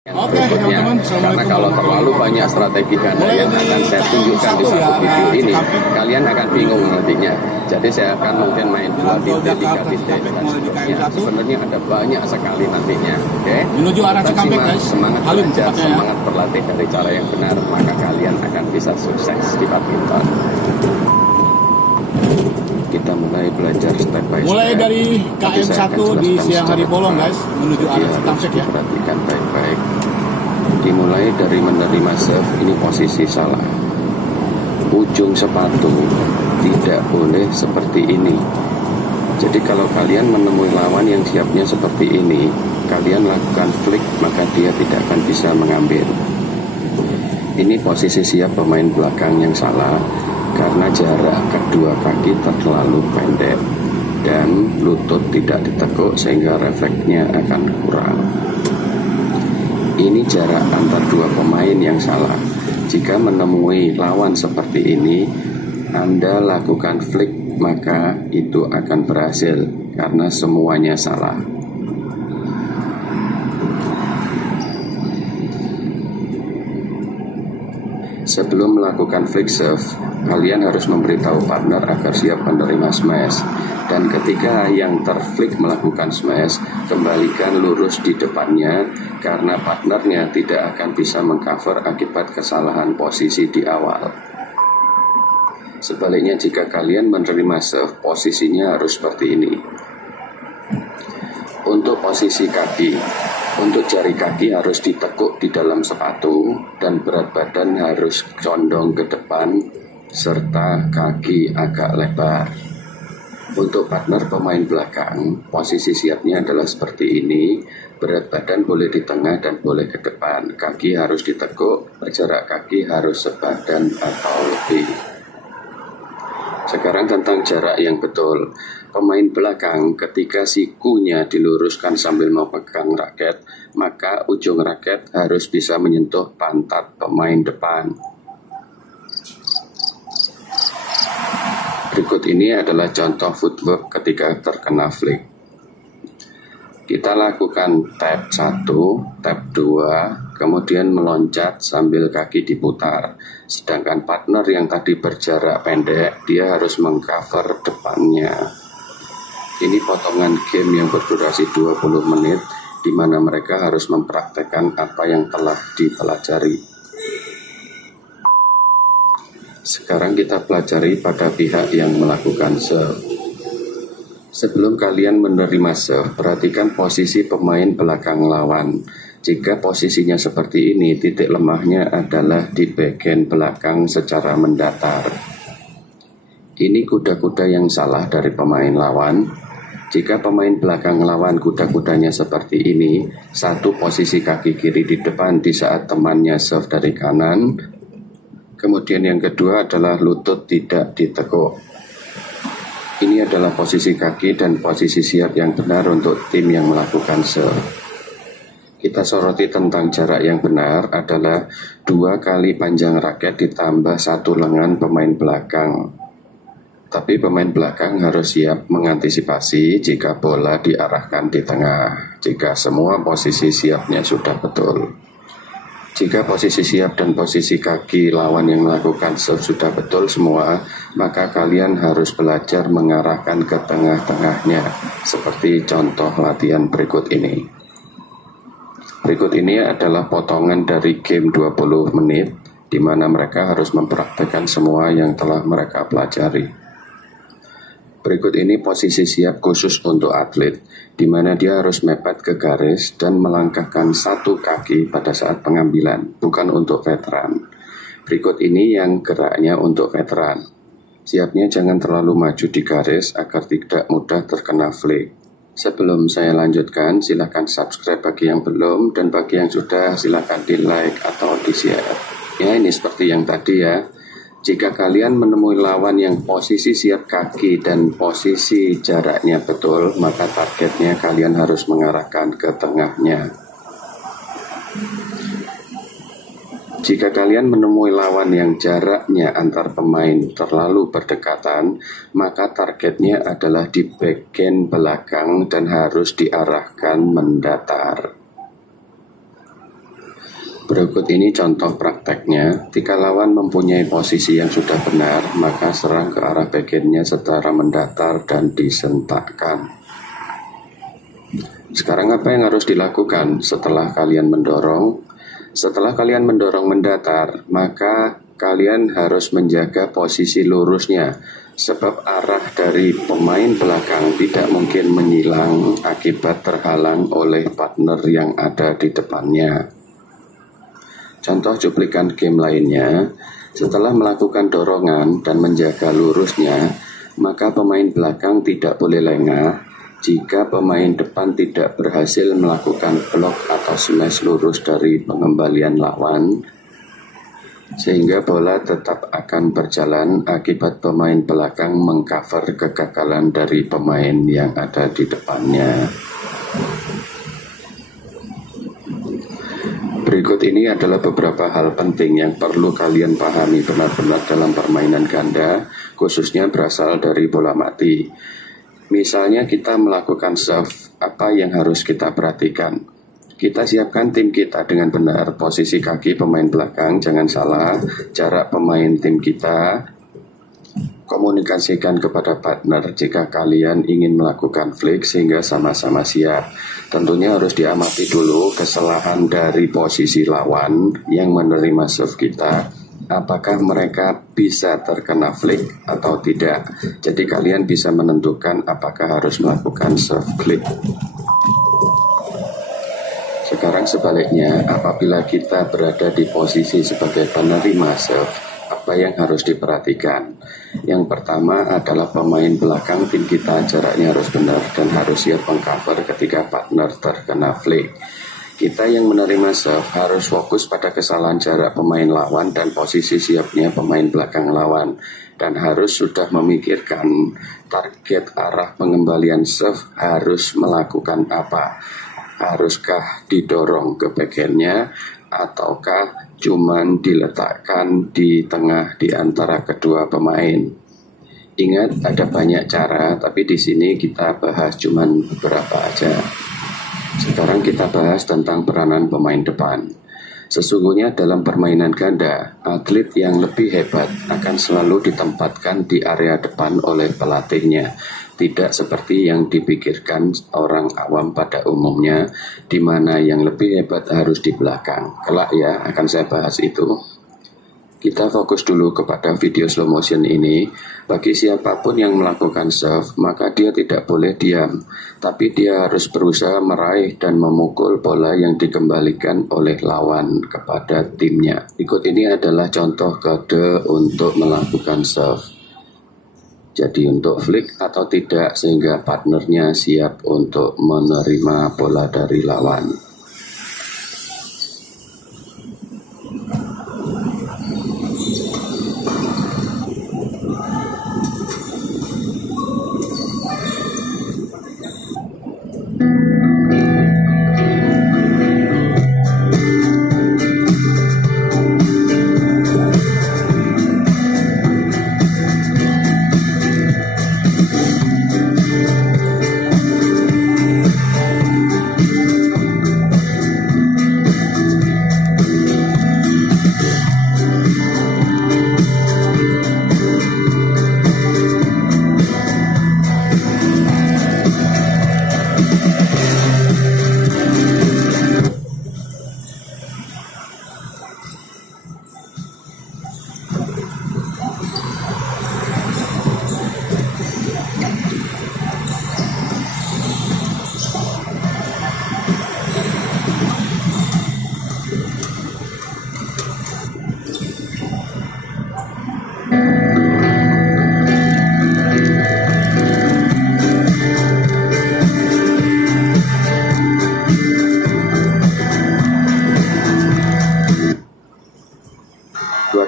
Oke, teman-teman, karena kalau terlalu banyak strategi ganda yang akan saya tunjukkan di satu video ini, kalian akan bingung nantinya. Jadi saya akan mungkin main 2 titik, 3 titik dan seterusnya. Sebenarnya ada banyak sekali nantinya. Oke, menuju arah Cikampek, guys. Semangat belajar, semangat berlatih dari cara yang benar, maka kalian akan bisa sukses di badminton. Kita mulai belajar step by step. Mulai dari KM1 di siang hari bolong, guys, menuju arah Cikampek ya. Perhatikan baik-baik. Dimulai dari menerima serve, ini posisi salah. Ujung sepatu tidak boleh seperti ini. Jadi kalau kalian menemui lawan yang siapnya seperti ini, kalian lakukan flick, maka dia tidak akan bisa mengambil. Ini posisi siap pemain belakang yang salah, karena jarak kedua kaki terlalu pendek dan lutut tidak ditekuk sehingga refleksnya akan kurang. Ini jarak antar dua pemain yang salah. Jika menemui lawan seperti ini, Anda lakukan flick, maka itu akan berhasil karena semuanya salah. Sebelum melakukan flick serve, kalian harus memberitahu partner agar siap menerima smash. Dan ketika yang terflick melakukan smash, kembalikan lurus di depannya karena partnernya tidak akan bisa mengcover akibat kesalahan posisi di awal. Sebaliknya jika kalian menerima serve, posisinya harus seperti ini. Untuk posisi kaki, untuk jari kaki harus ditekuk di dalam sepatu dan berat badan harus condong ke depan serta kaki agak lebar. Untuk partner pemain belakang, posisi siapnya adalah seperti ini. Berat badan boleh di tengah dan boleh ke depan. Kaki harus ditekuk, jarak kaki harus sebadan atau lebih. Sekarang tentang jarak yang betul. Pemain belakang ketika sikunya diluruskan sambil memegang raket, maka ujung raket harus bisa menyentuh pantat pemain depan. Berikut ini adalah contoh footwork ketika terkena flick. Kita lakukan tap 1, tap 2, kemudian meloncat sambil kaki diputar. Sedangkan partner yang tadi berjarak pendek, dia harus mengcover depannya. Ini potongan game yang berdurasi 20 menit, di mana mereka harus mempraktekkan apa yang telah dipelajari. Sekarang kita pelajari pada pihak yang melakukan serve. Sebelum kalian menerima serve, perhatikan posisi pemain belakang lawan. Jika posisinya seperti ini, titik lemahnya adalah di bagian belakang secara mendatar. Ini kuda-kuda yang salah dari pemain lawan. Jika pemain belakang lawan kuda-kudanya seperti ini, satu posisi kaki kiri di depan di saat temannya serve dari kanan. Kemudian yang kedua adalah lutut tidak ditekuk. Ini adalah posisi kaki dan posisi siap yang benar untuk tim yang melakukan serve. Kita soroti tentang jarak yang benar adalah 2 kali panjang raket ditambah 1 lengan pemain belakang. Tapi pemain belakang harus siap mengantisipasi jika bola diarahkan di tengah, jika semua posisi siapnya sudah betul. Jika posisi siap dan posisi kaki lawan yang melakukan serve sudah betul semua, maka kalian harus belajar mengarahkan ke tengah-tengahnya, seperti contoh latihan berikut ini. Berikut ini adalah potongan dari game 20 menit, di mana mereka harus mempraktekkan semua yang telah mereka pelajari. Berikut ini posisi siap khusus untuk atlet, di mana dia harus mepet ke garis dan melangkahkan 1 kaki pada saat pengambilan, bukan untuk veteran. Berikut ini yang geraknya untuk veteran. Siapnya jangan terlalu maju di garis agar tidak mudah terkena flick. Sebelum saya lanjutkan, silakan subscribe bagi yang belum, dan bagi yang sudah silakan di like atau di share. Ya, ini seperti yang tadi ya. Jika kalian menemui lawan yang posisi siap kaki dan posisi jaraknya betul, maka targetnya kalian harus mengarahkan ke tengahnya. Jika kalian menemui lawan yang jaraknya antar pemain terlalu berdekatan, maka targetnya adalah di bagian belakang dan harus diarahkan mendatar. Berikut ini contoh prakteknya. Jika lawan mempunyai posisi yang sudah benar, maka serang ke arah backhandnya secara mendatar dan disentakkan. Sekarang apa yang harus dilakukan setelah kalian mendorong? Setelah kalian mendorong mendatar, maka kalian harus menjaga posisi lurusnya, sebab arah dari pemain belakang tidak mungkin menyilang akibat terhalang oleh partner yang ada di depannya. Contoh cuplikan game lainnya, setelah melakukan dorongan dan menjaga lurusnya, maka pemain belakang tidak boleh lengah jika pemain depan tidak berhasil melakukan blok atau smash lurus dari pengembalian lawan, sehingga bola tetap akan berjalan akibat pemain belakang mengcover kegagalan dari pemain yang ada di depannya. Berikut ini adalah beberapa hal penting yang perlu kalian pahami benar-benar dalam permainan ganda, khususnya berasal dari bola mati. Misalnya kita melakukan serve, apa yang harus kita perhatikan? Kita siapkan tim kita dengan benar, posisi kaki pemain belakang, jangan salah, jarak pemain tim kita. Komunikasikan kepada partner jika kalian ingin melakukan flick sehingga sama-sama siap. Tentunya harus diamati dulu kesalahan dari posisi lawan yang menerima serve kita. Apakah mereka bisa terkena flick atau tidak. Jadi kalian bisa menentukan apakah harus melakukan serve flick. Sekarang sebaliknya, apabila kita berada di posisi sebagai penerima serve, apa yang harus diperhatikan? Yang pertama adalah pemain belakang tim kita jaraknya harus benar dan harus siap mengcover ketika partner terkena flick. Kita yang menerima serve harus fokus pada kesalahan jarak pemain lawan dan posisi siapnya pemain belakang lawan, dan harus sudah memikirkan target arah pengembalian serve harus melakukan apa. Haruskah didorong ke backhandnya ataukah cuman diletakkan di tengah di antara kedua pemain? Ingat, ada banyak cara, tapi di sini kita bahas cuman beberapa aja. Sekarang kita bahas tentang peranan pemain depan. Sesungguhnya dalam permainan ganda, atlet yang lebih hebat akan selalu ditempatkan di area depan oleh pelatihnya. Tidak seperti yang dipikirkan orang awam pada umumnya, di mana yang lebih hebat harus di belakang. Kelak ya, akan saya bahas itu. Kita fokus dulu kepada video slow motion ini. Bagi siapapun yang melakukan serve, maka dia tidak boleh diam, tapi dia harus berusaha meraih dan memukul bola yang dikembalikan oleh lawan kepada timnya. Ikut ini adalah contoh kode untuk melakukan serve. Jadi untuk flick atau tidak sehingga partnernya siap untuk menerima bola dari lawan.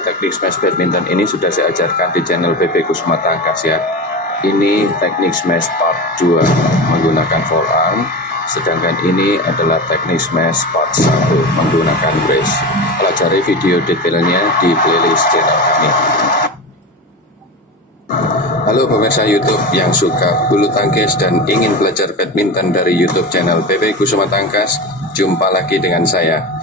Teknik smash badminton ini sudah saya ajarkan di channel PB Kusuma Tangkas ya. Ini teknik smash part 2 menggunakan forearm, sedangkan ini adalah teknik smash part 1 menggunakan brace. Pelajari video detailnya di playlist channel kami. Halo pemirsa YouTube yang suka bulu tangkis dan ingin belajar badminton dari YouTube channel PB Kusuma Tangkas, jumpa lagi dengan saya.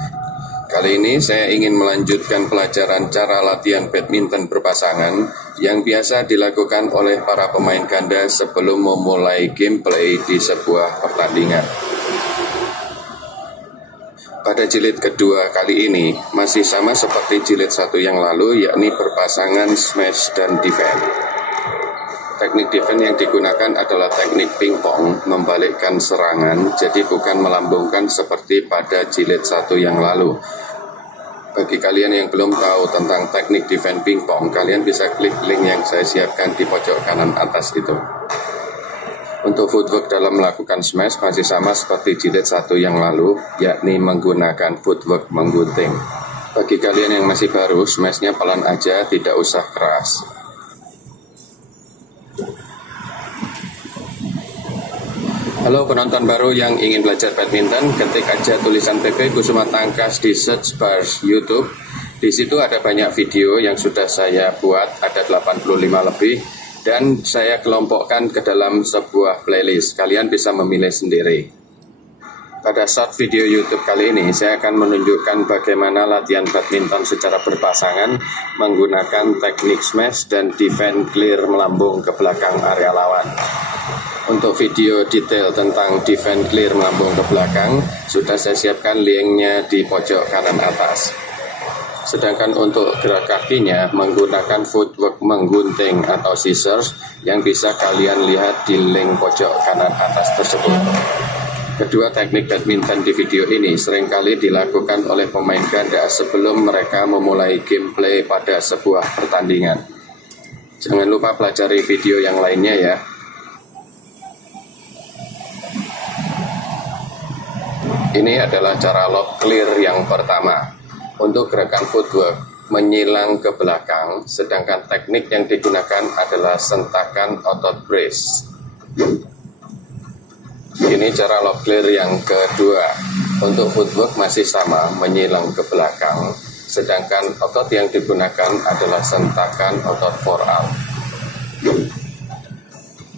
Kali ini saya ingin melanjutkan pelajaran cara latihan badminton berpasangan yang biasa dilakukan oleh para pemain ganda sebelum memulai gameplay di sebuah pertandingan. Pada jilid kedua kali ini masih sama seperti jilid 1 yang lalu, yakni berpasangan smash dan defense. Teknik defense yang digunakan adalah teknik pingpong, membalikkan serangan, jadi bukan melambungkan seperti pada jilid 1 yang lalu. Bagi kalian yang belum tahu tentang teknik defense pingpong, kalian bisa klik link yang saya siapkan di pojok kanan atas itu. Untuk footwork dalam melakukan smash masih sama seperti jilid 1 yang lalu, yakni menggunakan footwork menggunting. Bagi kalian yang masih baru, smashnya pelan aja, tidak usah keras. Halo penonton baru yang ingin belajar badminton, ketik aja tulisan PP Kusuma Tangkas di search bar YouTube. Di situ ada banyak video yang sudah saya buat, ada 85 lebih, dan saya kelompokkan ke dalam sebuah playlist. Kalian bisa memilih sendiri. Pada short video YouTube kali ini, saya akan menunjukkan bagaimana latihan badminton secara berpasangan menggunakan teknik smash dan defense clear melambung ke belakang area lawan. Untuk video detail tentang defense clear melambung ke belakang, sudah saya siapkan linknya di pojok kanan atas. Sedangkan untuk gerak kakinya menggunakan footwork menggunting atau scissors yang bisa kalian lihat di link pojok kanan atas tersebut. Kedua teknik badminton di video ini seringkali dilakukan oleh pemain ganda sebelum mereka memulai gameplay pada sebuah pertandingan. Jangan lupa pelajari video yang lainnya ya. Ini adalah cara lob clear yang pertama. Untuk gerakan footwork, menyilang ke belakang, sedangkan teknik yang digunakan adalah sentakan otot brace. Ini cara lob clear yang kedua. Untuk footwork masih sama, menyilang ke belakang, sedangkan otot yang digunakan adalah sentakan otot forearm.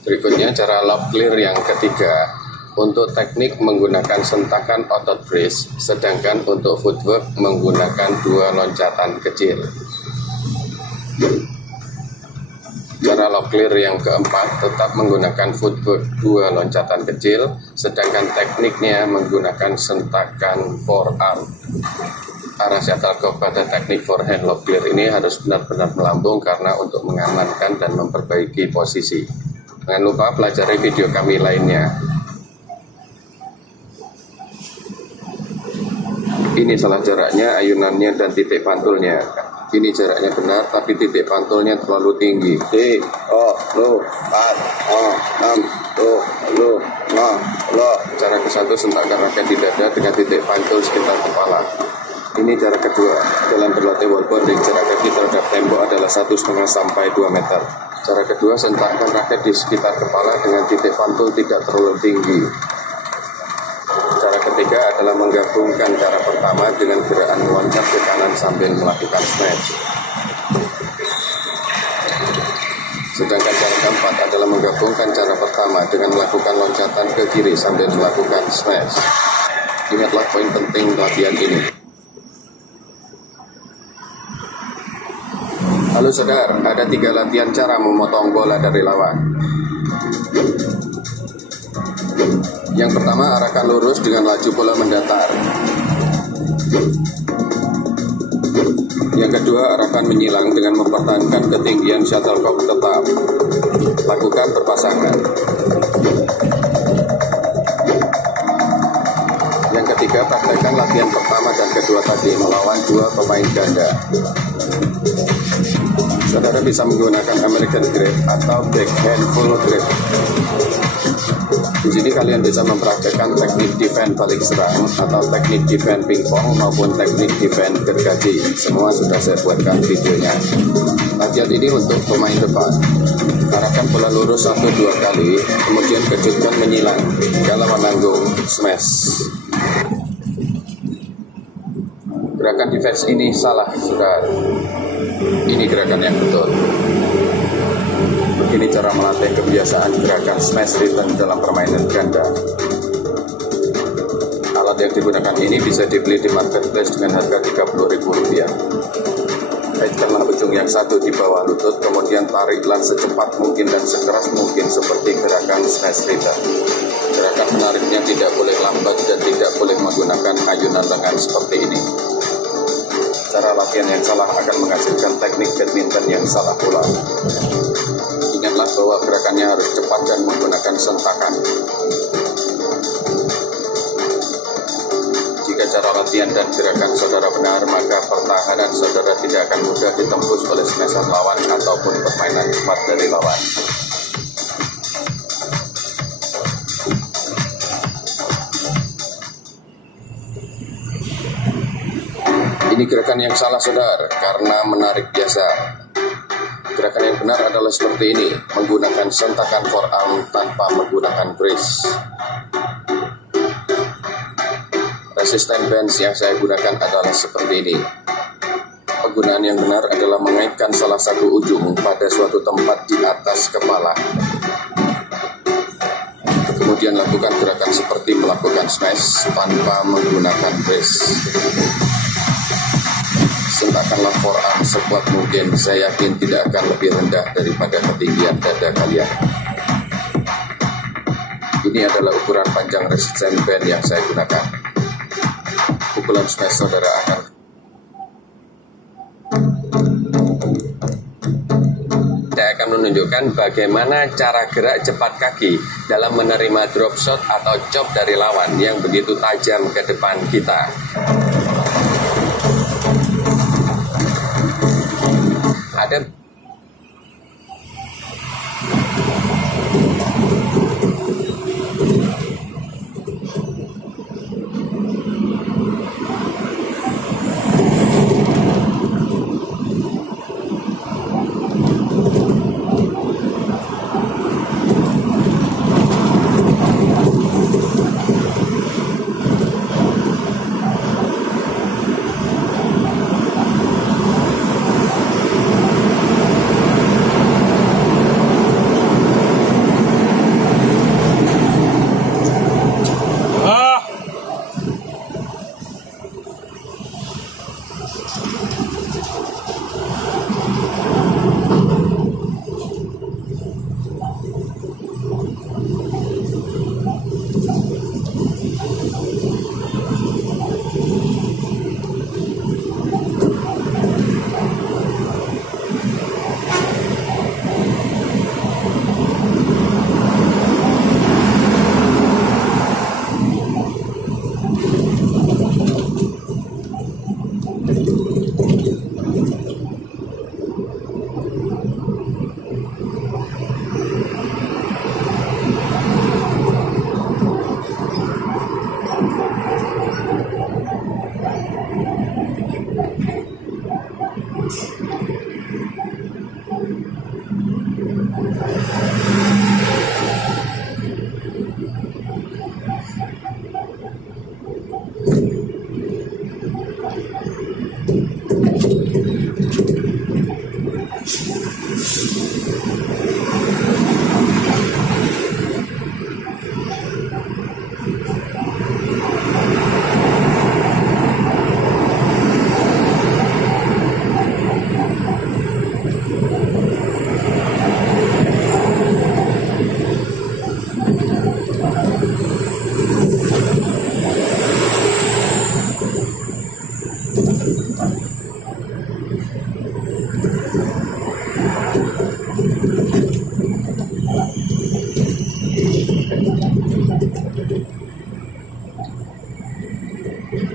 Berikutnya cara lob clear yang ketiga. Untuk teknik menggunakan sentakan otot brace, sedangkan untuk footwork menggunakan 2 loncatan kecil. Cara lob clear yang keempat tetap menggunakan footwork 2 loncatan kecil, sedangkan tekniknya menggunakan sentakan forearm. Arah shuttlecock pada teknik forehand lob clear ini harus benar-benar melambung karena untuk mengamankan dan memperbaiki posisi. Jangan lupa pelajari video kami lainnya. Ini salah jaraknya, ayunannya, dan titik pantulnya. Ini jaraknya benar, tapi titik pantulnya terlalu tinggi. Cara ke-1 sentakan raket di dada dengan titik pantul sekitar kepala. Ini cara kedua. Dalam berlatih wallboarding, jarak kaki terhadap tembok adalah 1,5 sampai 2 meter. Cara kedua, sentakan raket di sekitar kepala dengan titik pantul tidak terlalu tinggi. Cara ketiga adalah menggabungkan cara pertama dengan gerakan meloncat ke kanan sambil melakukan smash. Sedangkan cara keempat adalah menggabungkan cara pertama dengan melakukan loncatan ke kiri sambil melakukan smash. Ingatlah poin penting latihan ini. Halo saudara, ada 3 latihan cara memotong bola dari lawan. Yang pertama, arahkan lurus dengan laju bola mendatar. Yang kedua, arahkan menyilang dengan mempertahankan ketinggian shuttlecock tetap. Lakukan berpasangan. Yang ketiga, praktekkan latihan pertama dan kedua tadi melawan 2 pemain ganda. Saudara bisa menggunakan American grip atau backhand full grip. Di sini kalian bisa mempraktekkan teknik defense balik serang atau teknik defense pingpong maupun teknik defense gergaji. Semua sudah saya buatkan videonya. Latihan ini untuk pemain depan. Arahkan bola lurus 1-2 kali, kemudian kejutkan menyilang. Kalau menanggung, smash. Gerakan defense ini salah, saudara. Ini gerakan yang betul. Begini cara melatih kebiasaan gerakan smash return dalam permainan ganda. Alat yang digunakan ini bisa dibeli di marketplace dengan harga satu di bawah lutut, kemudian tariklah secepat mungkin dan sekeras mungkin seperti gerakan snatch reader. Gerakan menariknya tidak boleh lambat dan tidak boleh menggunakan ayunan lengan seperti ini. Cara latihan yang salah akan menghasilkan teknik badminton yang salah pula. Ingatlah bahwa gerakannya harus cepat dan menggunakan sentakan. Jika cara latihan dan gerakan saudara benar, maka pertahanan saudara tidak akan mudah ditembus oleh smashan lawan ataupun permainan cepat dari lawan. Ini gerakan yang salah saudara, karena menarik biasa. Gerakan yang benar adalah seperti ini, menggunakan sentakan forearm tanpa menggunakan brace. Resistance bench yang saya gunakan adalah seperti ini. Penggunaan yang benar adalah mengaitkan salah satu ujung pada suatu tempat di atas kepala. Kemudian lakukan gerakan seperti melakukan smash tanpa menggunakan brace. Sentakkanlah forearm sekuat mungkin, saya yakin tidak akan lebih rendah daripada ketinggian dada kalian. Ini adalah ukuran panjang resistance band yang saya gunakan. Pukulan smash saudara akan saya akan menunjukkan bagaimana cara gerak cepat kaki dalam menerima drop shot atau chop dari lawan yang begitu tajam ke depan kita. Ada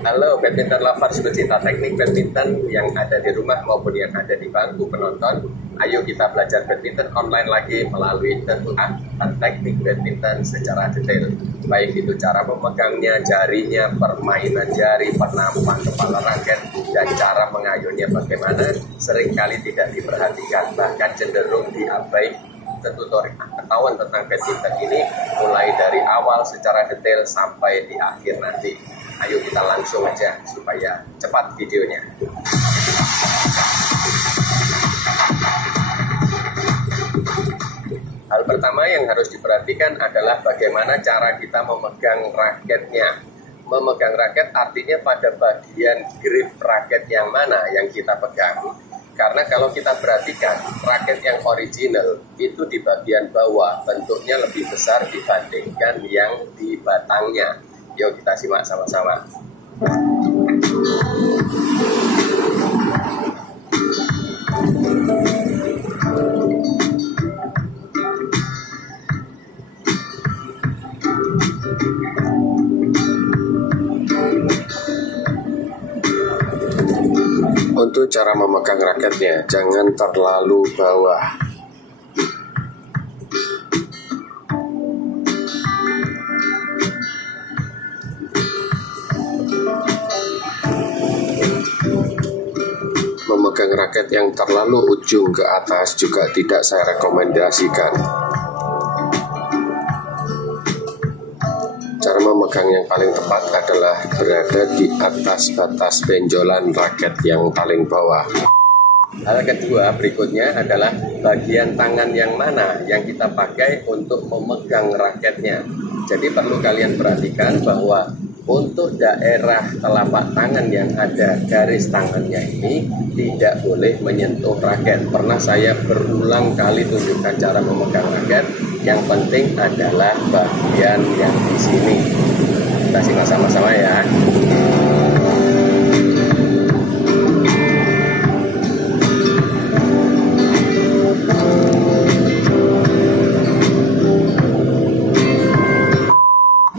Halo badminton lovers pecinta teknik badminton yang ada di rumah maupun yang ada di bangku penonton. Ayo kita belajar badminton online lagi melalui tentuan teknik badminton secara detail. Baik itu cara memegangnya, jarinya, permainan jari, penampakan kepala raket, dan cara mengayunnya bagaimana seringkali tidak diperhatikan, bahkan cenderung diabaikan. Tutorial pengetahuan tentang badminton ini mulai dari awal secara detail sampai di akhir nanti. Ayo kita langsung aja supaya cepat videonya. Hal pertama yang harus diperhatikan adalah bagaimana cara kita memegang raketnya. Memegang raket artinya pada bagian grip raket yang mana yang kita pegang. Karena Karena kalau kita perhatikan, raket yang original itu di bagian bawah bentuknya lebih besar dibandingkan yang di batangnya. Yuk kita simak sama-sama. Untuk cara memegang raketnya, jangan terlalu bawah. Memegang raket yang terlalu ujung ke atas juga tidak saya rekomendasikan. Cara memegang yang paling tepat adalah berada di atas batas benjolan raket yang paling bawah. Hal kedua berikutnya adalah bagian tangan yang mana yang kita pakai untuk memegang raketnya. Jadi perlu kalian perhatikan bahwa untuk daerah telapak tangan yang ada garis tangannya ini tidak boleh menyentuh raket. Pernah saya berulang kali tunjukkan cara memegang raket. Yang penting adalah bagian yang di sini. Kita simak sama-sama ya.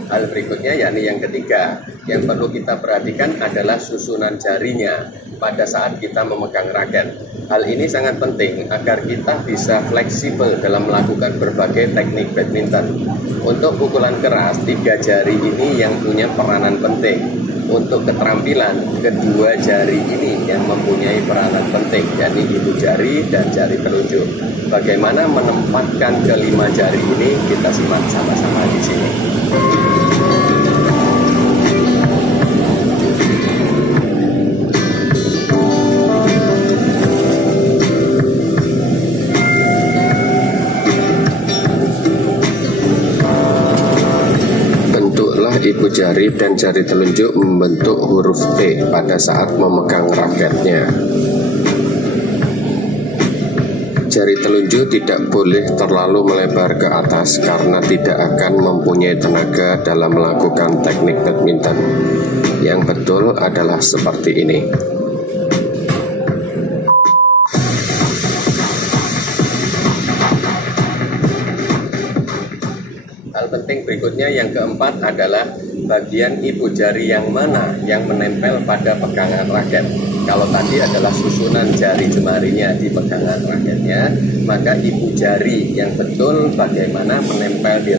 Hal berikutnya yakni yang ketiga, yang perlu kita perhatikan adalah susunan jarinya pada saat kita memegang raket. Hal ini sangat penting agar kita bisa fleksibel dalam melakukan berbagai teknik badminton. Untuk pukulan keras, 3 jari ini yang punya peranan penting. Untuk keterampilan, kedua jari ini yang mempunyai peranan penting, yakni ibu jari dan jari telunjuk. Bagaimana menempatkan kelima jari ini, kita simak sama-sama di sini. Ibu jari dan jari telunjuk membentuk huruf T pada saat memegang raketnya. Jari telunjuk tidak boleh terlalu melebar ke atas karena tidak akan mempunyai tenaga dalam melakukan teknik badminton. Yang betul adalah seperti ini. Hal penting berikutnya yang keempat adalah bagian ibu jari yang mana yang menempel pada pegangan raket. Kalau tadi adalah susunan jari jemarinya di pegangan raketnya, maka ibu jari yang betul bagaimana menempel di